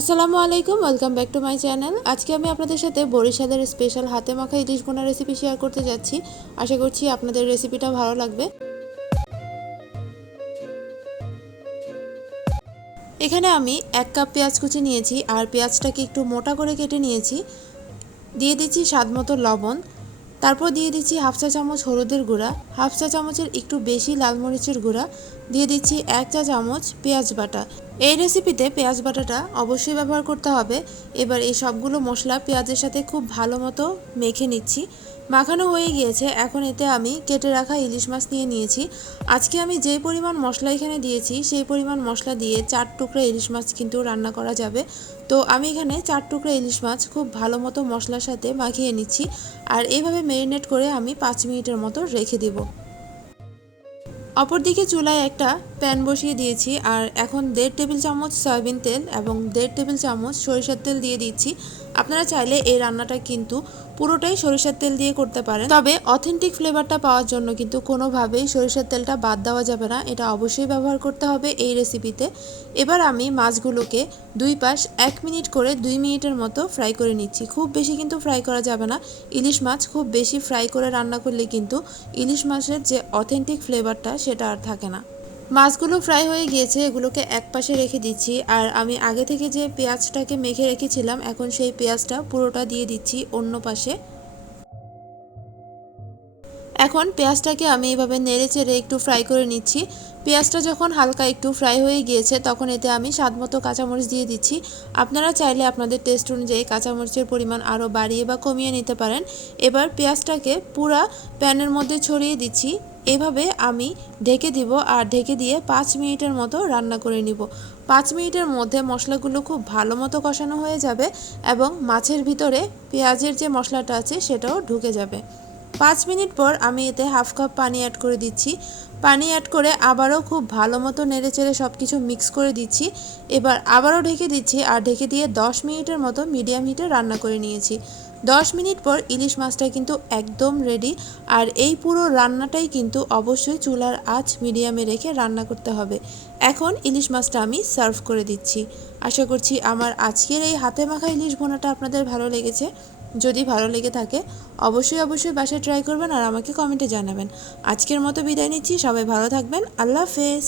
আসসালামু আলাইকুম, welcome back to my channel. আজকে আমি আপনাদের সাথে বরিশালের স্পেশাল হাতে মাখা ইলিশ ভুনা রেসিপি শেয়ার করতে যাচ্ছি। আশা করছি আপনাদের রেসিপিটা ভালো লাগবে। এখানে আমি 1 কাপ পেঁয়াজ কুচি নিয়েছি আর পেঁয়াজটাকে একটু মোটা করে কেটে নিয়েছি। দিয়ে দিচ্ছি স্বাদমতো লবণ, তারপর দিয়ে দিচ্ছি হাফ চা চামচ হলুদের গুঁড়া, হাফ চা চামচের একটু বেশি লাল মরিচের গুঁড়া, দিয়ে দিচ্ছি 1 চা চামচ পেঁয়াজ বাটা। এই রেসিপিতে পেঁয়াজ বাটাটা অবশ্যই ব্যবহার করতে হবে। এবার এই সবগুলো মশলা পেঁয়াজের সাথে খুব ভালো মতো মেখে নিচ্ছি। মাখানো হয়ে গিয়েছে, এখন এতে আমি কেটে রাখা ইলিশ মাছ নিয়ে নিয়েছি। আজকে আমি যেই পরিমাণ মশলা এখানে দিয়েছি সেই পরিমাণ মশলা দিয়ে 4 টুকরা ইলিশ মাছ কিন্তু রান্না করা যাবে। তো আমি এখানে 4 টুকরা ইলিশ মাছ খুব ভালো মতো মশলার সাথে মাখিয়ে নিচ্ছি আর এইভাবে ম্যারিনেট করে আমি 5 মিনিটের মতো রেখে দেব। অপরদিকে চুলায় একটা প্যান বসিয়ে দিয়েছি আর এখন 1.5 টেবিল চামচ সয়াবিন তেল এবং 1.5 টেবিল চামচ সরিষার তেল দিয়ে দিচ্ছি। আপনারা চাইলে এই রান্নাটা কিন্তু পুরোটাই সরিষার তেল দিয়ে করতে পারেন, তবে অথেন্টিক ফ্লেভারটা পাওয়ার জন্য কিন্তু কোনোভাবেই সরিষার তেলটা বাদ দেওয়া যাবে না, এটা অবশ্যই ব্যবহার করতে হবে এই রেসিপিতে। এবার আমি মাছগুলোকে দুই পাশ 1 মিনিট করে 2 মিনিটের মতো ফ্রাই করে নিচ্ছি। খুব বেশি কিন্তু ফ্রাই করা যাবে না, ইলিশ মাছ খুব বেশি ফ্রাই করে রান্না করলে কিন্তু ইলিশ মাছের যে অথেন্টিক ফ্লেভারটা সেটা আর থাকে না। মাছগুলো ফ্রাই হয়ে গিয়েছে, এগুলোকে এক পাশে রেখে দিচ্ছি আর আমি আগে থেকে যে পেঁয়াজটাকে মেখে রেখেছিলাম এখন সেই পেঁয়াজটা পুরোটা দিয়ে দিচ্ছি অন্য পাশে। এখন পেঁয়াজটাকে আমি এভাবে নেড়ে চেড়ে একটু ফ্রাই করে নিচ্ছি। পেঁয়াজটা যখন হালকা একটু ফ্রাই হয়ে গিয়েছে তখন এতে আমি স্বাদমতো কাঁচামরিচ দিয়ে দিচ্ছি। আপনারা চাইলে আপনাদের টেস্ট অনুযায়ী কাঁচামরিচের পরিমাণ আরও বাড়িয়ে বা কমিয়ে নিতে পারেন। এবার পেঁয়াজটাকে পুরা প্যানের মধ্যে ছড়িয়ে দিচ্ছি। এভাবে আমি ঢেকে দিব আর ঢেকে দিয়ে 5 মিনিটের মতো রান্না করে নিব। 5 মিনিটের মধ্যে মশলাগুলো খুব ভালো মতো কষানো হয়ে যাবে এবং মাছের ভিতরে পেঁয়াজের যে মশলাটা আছে সেটাও ঢুকে যাবে। 5 মিনিট পর আমি এতে হাফ কাপ পানি অ্যাড করে দিচ্ছি। পানি অ্যাড করে আবারও খুব ভালো মতো নেড়েচেড়ে সব কিছু মিক্স করে দিচ্ছি। এবার আবারও ঢেকে দিচ্ছি আর ঢেকে দিয়ে 10 মিনিটের মতো মিডিয়াম হিটে রান্না করে নিয়েছি। 10 মিনিট পর ইলিশ মাছটা কিন্তু একদম রেডি। আর এই পুরো রান্নাটাই কিন্তু অবশ্যই চুলার আঁচ মিডিয়ামে রেখে রান্না করতে হবে। এখন ইলিশ মাছটা আমি সার্ভ করে দিচ্ছি। আশা করছি আমার আজকের এই হাতে মাখা ইলিশ ভুনাটা আপনাদের ভালো লেগেছে। যদি ভালো লেগে থাকে অবশ্যই বাসায় ট্রাই করবেন আর আমাকে কমেন্টে জানাবেন। আজকের মতো বিদায় নিচ্ছি, সবাই ভালো থাকবেন। আল্লাহ হাফেজ।